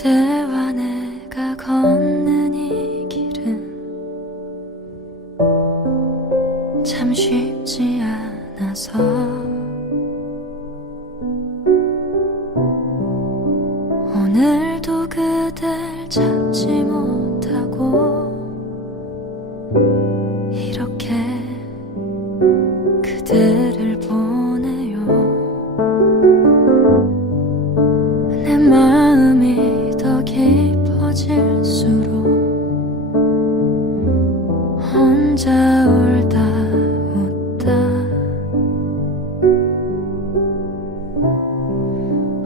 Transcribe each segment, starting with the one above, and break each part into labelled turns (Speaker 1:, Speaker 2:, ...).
Speaker 1: 그대와 내가 걷는 이 길은 참 쉽지 않아서. 오늘도 그댈 찾지 못하고 혼자 울다 웃다.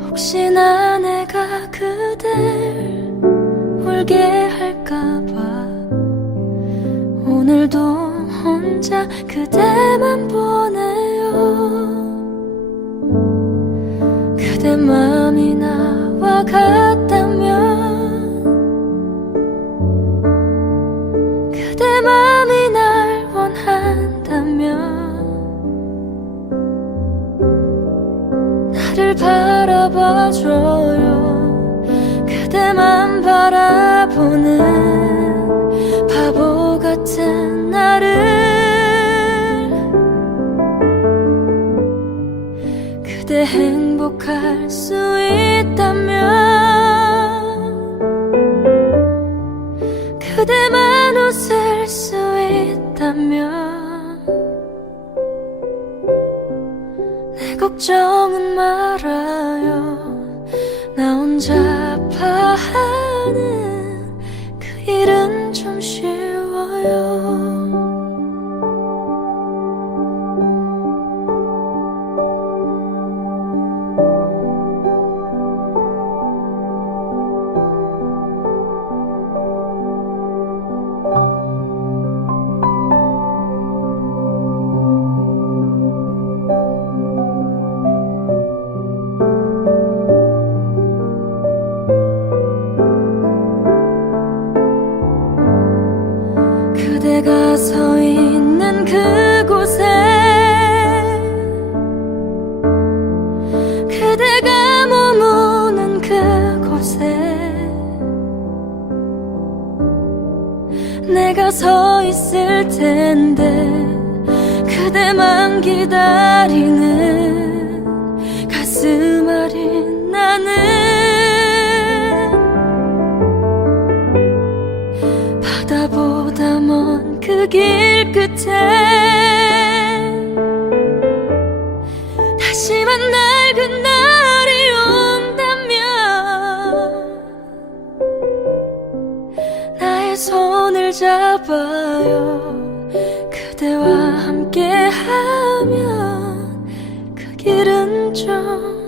Speaker 1: 혹시나 내가 그댈 울게 할까봐. 오늘도 혼자 그대만 보내요. 그대 마음이 나 나를 바라봐줘요. 그대만 바라보는 바보 같은 나를. 그대 행복할 수 있다면 그대만 웃을 수 있다면 걱정은 말아요. 나 혼자 아파하는 그 일은 좀 쉬워요 서 있을 텐데 그대만 기다리는 가슴 아린 나는 바다보다 먼 그 길 끝에 다시 만날 잡아요. 그대와 함께 하면 그 길은 좀